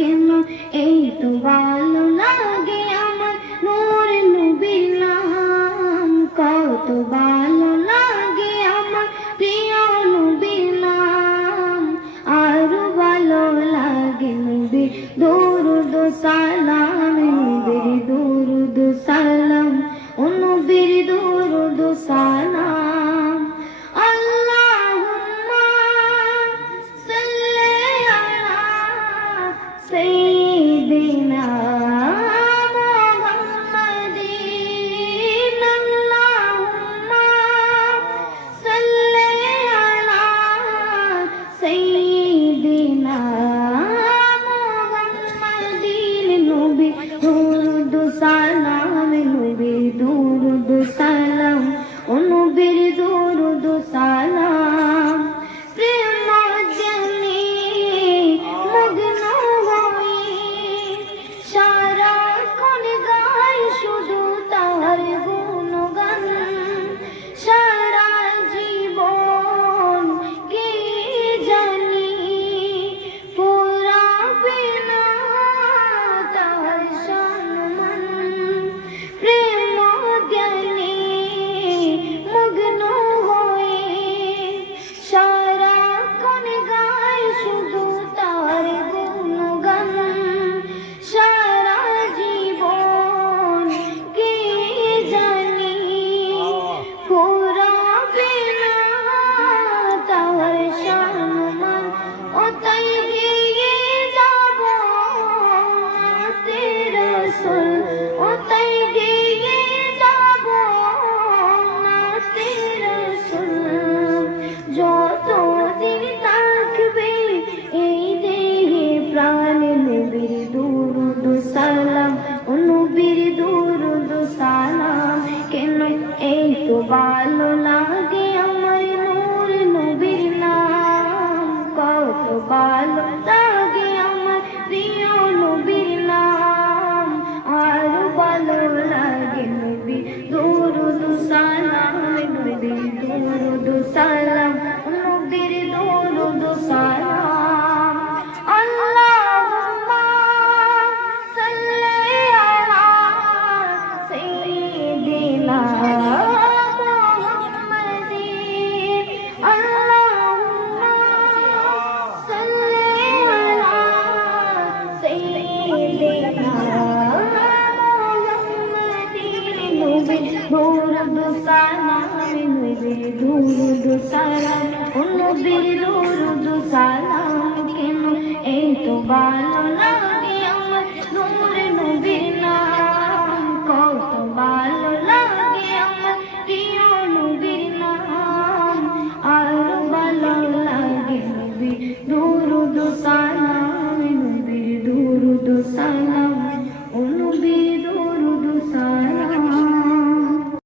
looking ain't the wrong. দুসালাম নবীর দুরুদ সালাম ও নবীর দুরুদ সালাম নবী দুরুদ সালাম ও নবী দুরুদ সালাম কেন এই তো ভালো